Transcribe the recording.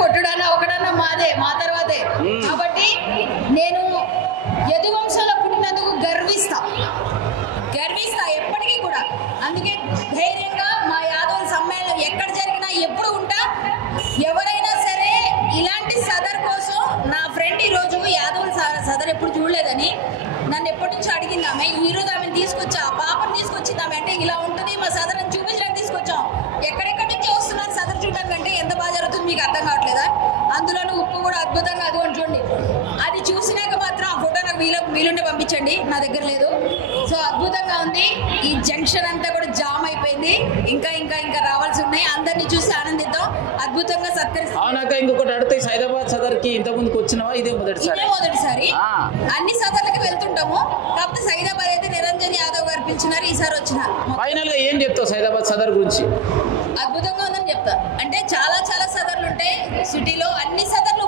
కొట్టుడన్నా ఒకడన్నా మాదే, మా తర్వాతే. కాబట్టి నేను యదువంశంలో పుట్టినందుకు గర్విస్తా ఎప్పటికీ కూడా. అందుకే ధైర్యంగా మా యాదవ్ సమ్మేళనం ఎక్కడ జరిగినా ఎప్పుడు ఉంటా. ఎవరైనా సరే ఇలాంటి సదర్ కోసం, నా ఫ్రెండ్ ఈరోజు యాదవ్ సదర్ ఎప్పుడు చూడలేదని నన్ను ఎప్పటి నుంచి అడిగింది ఆమె. ఈరోజు ఆమెను తీసుకొచ్చా, పాపను తీసుకొచ్చింది ఆమె. అంటే ఇలా ఉంటుంది మా సదర్ అని చూపించడానికి తీసుకొచ్చాం. ఎక్కడెక్కడి నుంచి వస్తున్నారు సదర్ చూడడానికి, ఎంత బాగా జరుగుతుంది మీకు అర్థం కావట్లేదా? అందులోనూ ఉప్పు కూడా అద్భుతంగా అది చూడండి. అది చూసినాక మాత్రం ఆ ఫోటో నాకు వీలుంటే పంపించండి, నా దగ్గర లేదు. సో అద్భుతంగా ఉంది. ఈ జంక్షన్ అంతా కూడా జామ్ అయిపోయింది. ఇంకా ఇంకా ఇంకా రావాల్సి ఉన్నాయి. అందరినీ చూసి ఆనందిద్దాం. అద్భుతంగా సత్కరిస్తాం. అవునాక ఇంకొకటి అడిగితే సైదాబాద్ సదర్ కి ఇంత ముందుకు వచ్చినావా? ఇదే మొదటిసారి. అన్ని సదర్లకి వెళ్తుంటాము, కాకపోతే సైదాబాద్ అయితే నిరంజన్ యాదవ్ గారు పిలిచినారు, ఈసారి వచ్చిన. ఫైనల్ గా ఏం చెప్తావు సైదాబాద్ సదర్ గురించి? అద్భుతంగా ఉందని చెప్తా. అంటే చాలా చాలా సదర్లు ఉంటాయి సిటీలో, అన్ని సదర్లు